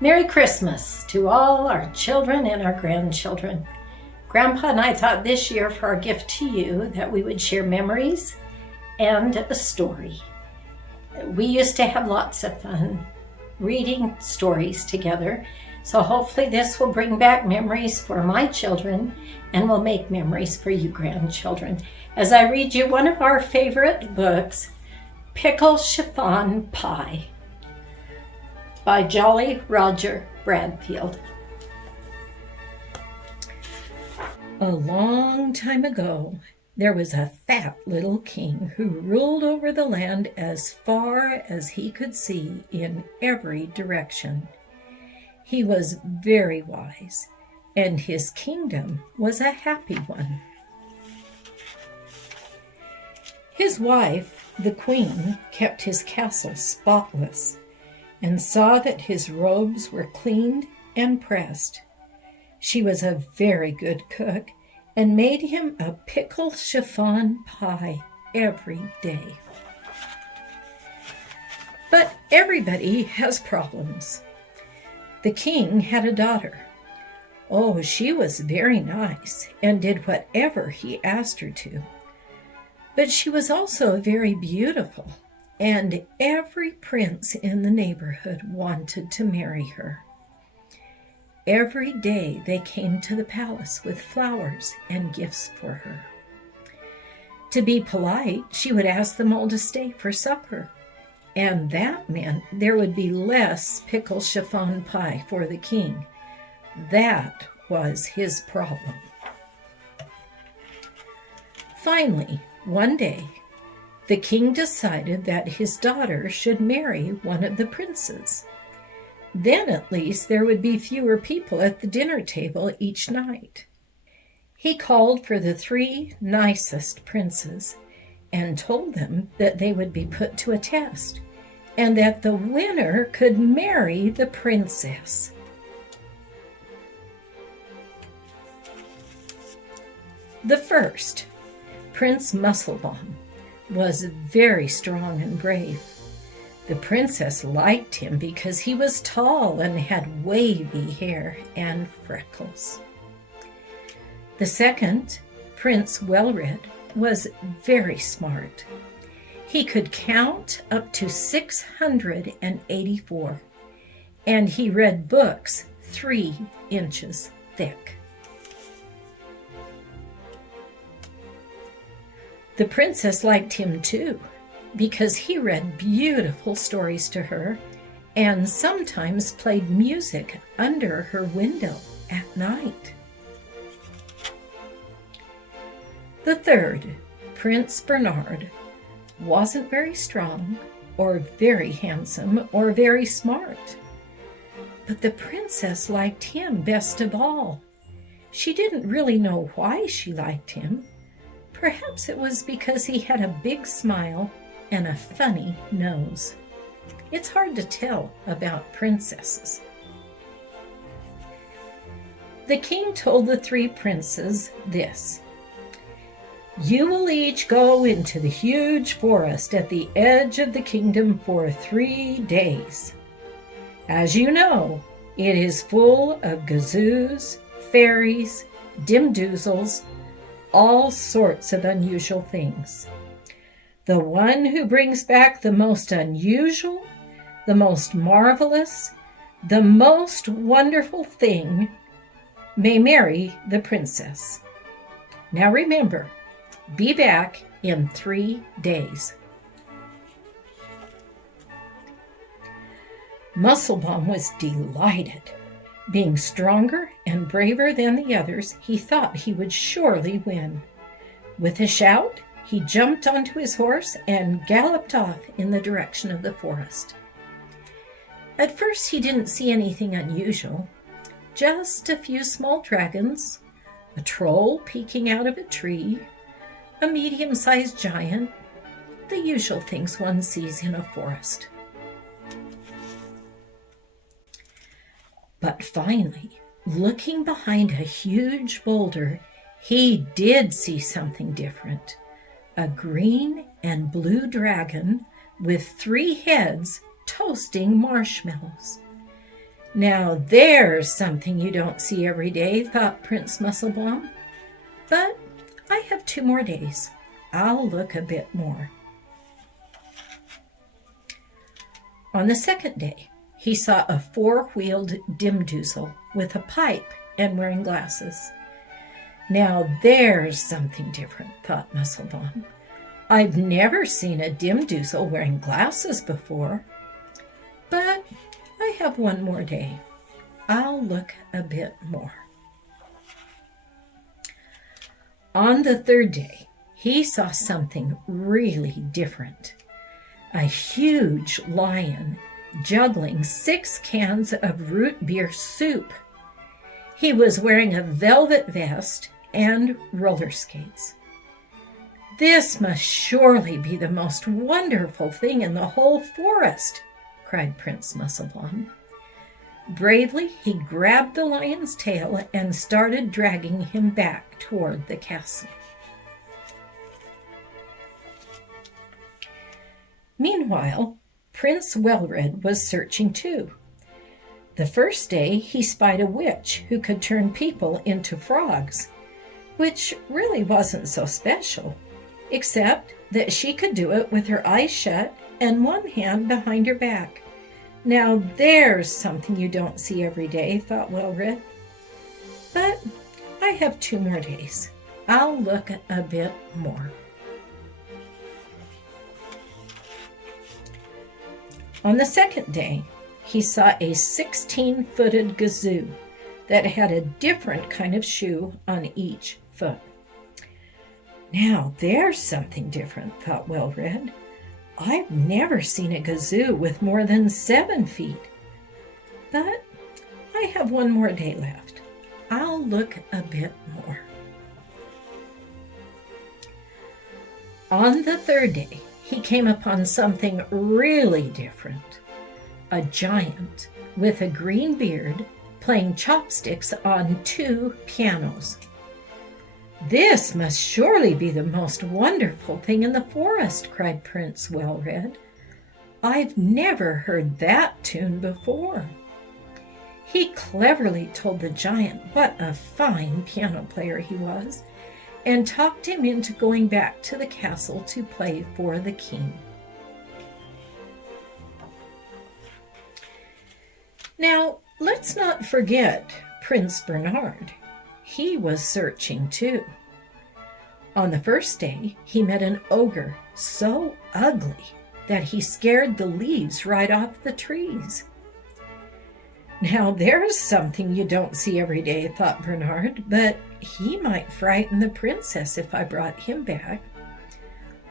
Merry Christmas to all our children and our grandchildren. Grandpa and I thought this year for our gift to you that we would share memories and a story. We used to have lots of fun reading stories together, so hopefully this will bring back memories for my children and will make memories for you grandchildren. As I read you one of our favorite books, Pickle Chiffon Pie by Jolly Roger Bradfield. A long time ago, there was a fat little king who ruled over the land as far as he could see in every direction. He was very wise, and his kingdom was a happy one. His wife, the queen, kept his castle spotless and saw that his robes were cleaned and pressed. She was a very good cook and made him a pickle chiffon pie every day. But everybody has problems. The king had a daughter. Oh, she was very nice and did whatever he asked her to. But she was also very beautiful, and every prince in the neighborhood wanted to marry her. Every day they came to the palace with flowers and gifts for her. To be polite, she would ask them all to stay for supper, and that meant there would be less pickle chiffon pie for the king. That was his problem. Finally, one day, the king decided that his daughter should marry one of the princes. Then at least there would be fewer people at the dinner table each night. He called for the 3 nicest princes and told them that they would be put to a test and that the winner could marry the princess. The first, Prince Musclebaum, was very strong and brave. The princess liked him because he was tall and had wavy hair and freckles. The second, Prince Wellred, was very smart. He could count up to 684, and he read books 3 inches thick. The princess liked him too, because he read beautiful stories to her and sometimes played music under her window at night. The third, Prince Bernard, wasn't very strong or very handsome or very smart, but the princess liked him best of all. She didn't really know why she liked him. Perhaps it was because he had a big smile and a funny nose. It's hard to tell about princesses. The king told the 3 princes this: "You will each go into the huge forest at the edge of the kingdom for 3 days. As you know, it is full of gazoos, fairies, dimdoozles, all sorts of unusual things. The one who brings back the most unusual, the most marvelous, the most wonderful thing may marry the princess. Now remember, be back in 3 days." Musclebaum was delighted. Being stronger and braver than the others, he thought he would surely win. With a shout, he jumped onto his horse and galloped off in the direction of the forest. At first, he didn't see anything unusual, just a few small dragons, a troll peeking out of a tree, a medium-sized giant, the usual things one sees in a forest. But finally, looking behind a huge boulder, he did see something different. A green and blue dragon with 3 heads toasting marshmallows. Now there's something you don't see every day, thought Prince Musselblom. But I have 2 more days. I'll look a bit more. On the second day, he saw a 4-wheeled dimdoozle with a pipe and wearing glasses. Now there's something different, thought Musselblom. I've never seen a dimdoozle wearing glasses before. But I have 1 more day. I'll look a bit more. On the third day, he saw something really different. A huge lion juggling 6 cans of root beer soup. He was wearing a velvet vest and roller skates. This must surely be the most wonderful thing in the whole forest, cried Prince Musselblom. Bravely, he grabbed the lion's tail and started dragging him back toward the castle. Meanwhile, Prince Wellred was searching too. The first day he spied a witch who could turn people into frogs, which really wasn't so special, except that she could do it with her eyes shut and one hand behind her back. Now there's something you don't see every day, thought Wellred. But I have 2 more days. I'll look a bit more. On the second day, he saw a 16-footed gazoo that had a different kind of shoe on each foot. Now there's something different, thought Wellred. I've never seen a gazoo with more than 7 feet. But I have 1 more day left. I'll look a bit more. On the third day, he came upon something really different. A giant with a green beard playing chopsticks on 2 pianos. This must surely be the most wonderful thing in the forest, cried Prince Wellred. I've never heard that tune before. He cleverly told the giant what a fine piano player he was, and talked him into going back to the castle to play for the king. Now, let's not forget Prince Bernard. He was searching too. On the first day, he met an ogre so ugly that he scared the leaves right off the trees. Now there's something you don't see every day, thought Bernard, but he might frighten the princess if I brought him back.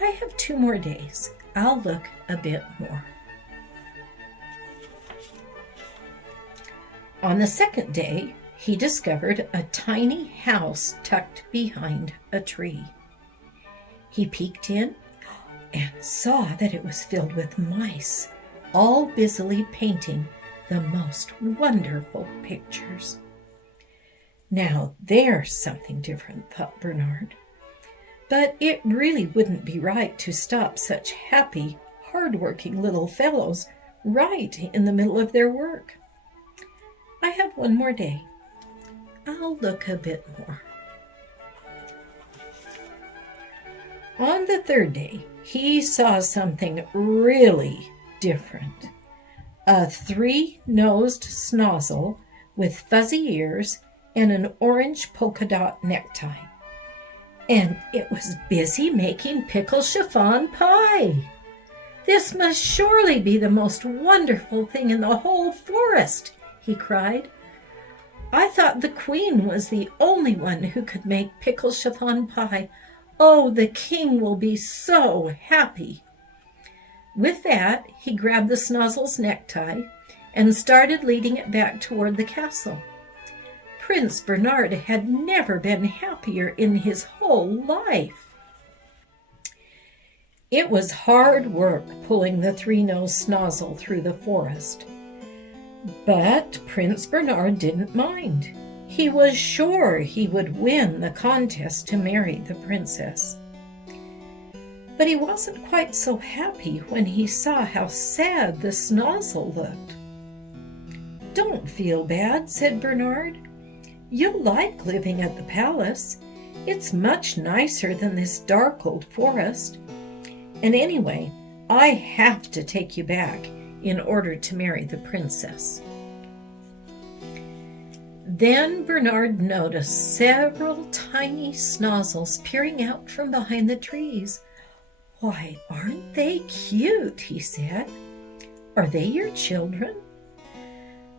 I have 2 more days. I'll look a bit more. On the second day, he discovered a tiny house tucked behind a tree. He peeked in and saw that it was filled with mice, all busily painting the most wonderful pictures. Now there's something different, thought Bernard. But it really wouldn't be right to stop such happy, hard-working little fellows right in the middle of their work. I have 1 more day. I'll look a bit more. On the third day, he saw something really different. A 3-nosed snozzle with fuzzy ears and an orange polka dot necktie. And it was busy making pickle chiffon pie. This must surely be the most wonderful thing in the whole forest, he cried. I thought the queen was the only one who could make pickle chiffon pie. Oh, the king will be so happy. With that, he grabbed the snozzle's necktie and started leading it back toward the castle. Prince Bernard had never been happier in his whole life. It was hard work pulling the 3-nosed snozzle through the forest. But Prince Bernard didn't mind. He was sure he would win the contest to marry the princess. But he wasn't quite so happy when he saw how sad the snozzle looked. don't feel bad, said Bernard. You'll like living at the palace. It's much nicer than this dark old forest. And anyway, I have to take you back in order to marry the princess. Then Bernard noticed several tiny snozzles peering out from behind the trees. Why, aren't they cute? He said. Are they your children?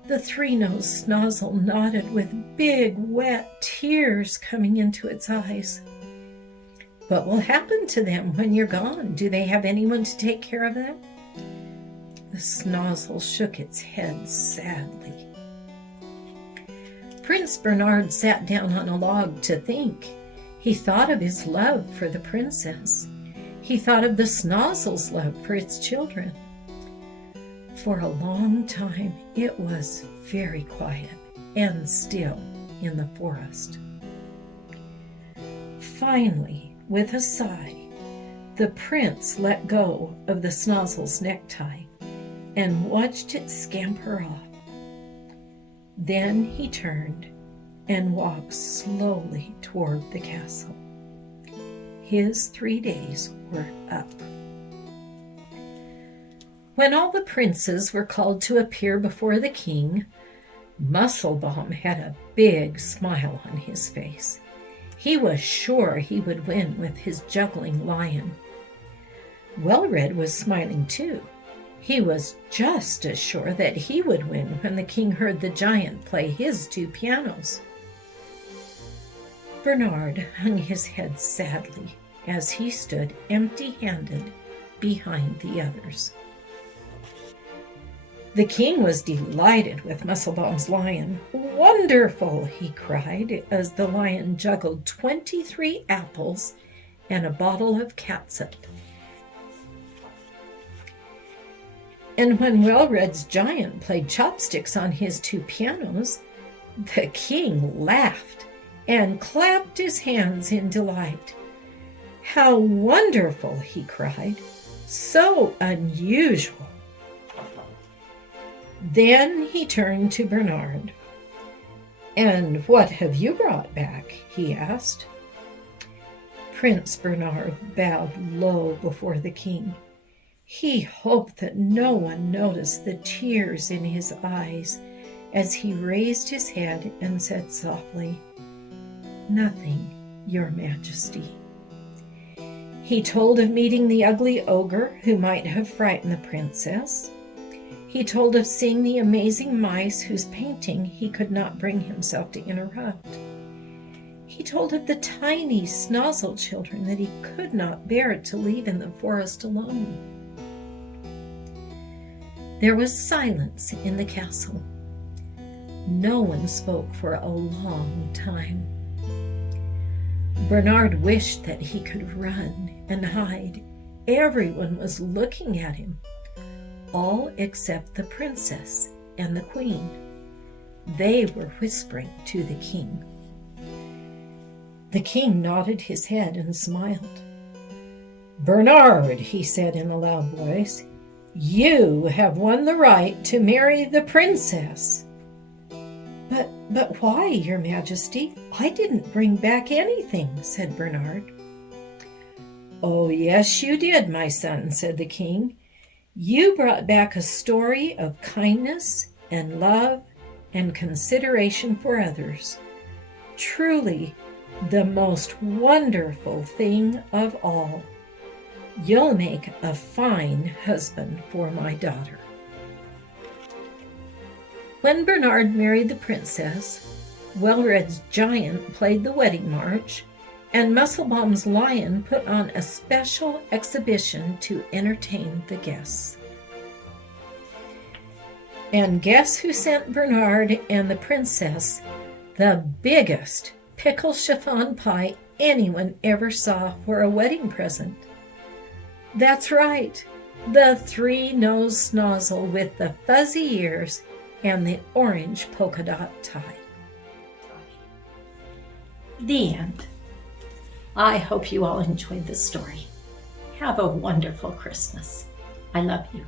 The three-nosed snozzle nodded with big, wet tears coming into its eyes. What will happen to them when you're gone? Do they have anyone to take care of them? The snozzle shook its head sadly. Prince Bernard sat down on a log to think. He thought of his love for the princess. He thought of the snozzle's love for its children. For a long time, it was very quiet and still in the forest. Finally, with a sigh, the prince let go of the snozzle's necktie and watched it scamper off. Then he turned and walked slowly toward the castle. His 3 days were up. When all the princes were called to appear before the king, Musclebaum had a big smile on his face. He was sure he would win with his juggling lion. Well-Red was smiling too. He was just as sure that he would win when the king heard the giant play his 2 pianos. Bernard hung his head sadly as he stood empty-handed behind the others. The king was delighted with Musclebaum's lion. "Wonderful!" he cried as the lion juggled 23 apples and a bottle of catsup. And when Well-Red's giant played chopsticks on his 2 pianos, the king laughed and clapped his hands in delight. "How wonderful!" he cried. "So unusual!" Then he turned to Bernard. "And what have you brought back?" he asked. Prince Bernard bowed low before the king. He hoped that no one noticed the tears in his eyes as he raised his head and said softly, "Nothing, Your Majesty." He told of meeting the ugly ogre who might have frightened the princess. He told of seeing the amazing mice whose painting he could not bring himself to interrupt. He told of the tiny snozzle children that he could not bear to leave in the forest alone. There was silence in the castle. No one spoke for a long time. Bernard wished that he could run and hide. Everyone was looking at him, all except the princess and the queen. They were whispering to the king. The king nodded his head and smiled. "Bernard," he said in a loud voice, "you have won the right to marry the princess." But why, Your Majesty? I didn't bring back anything," said Bernard. "Oh, yes, you did, my son," said the king. "You brought back a story of kindness and love and consideration for others. Truly, the most wonderful thing of all. You'll make a fine husband for my daughter." When Bernard married the princess, Well-Red's giant played the wedding march, and Musclebaum's lion put on a special exhibition to entertain the guests. And guess who sent Bernard and the princess the biggest pickle chiffon pie anyone ever saw for a wedding present? That's right, the 3-nosed snozzle with the fuzzy ears and the orange polka dot tie. The end. I hope you all enjoyed this story. Have a wonderful Christmas. I love you.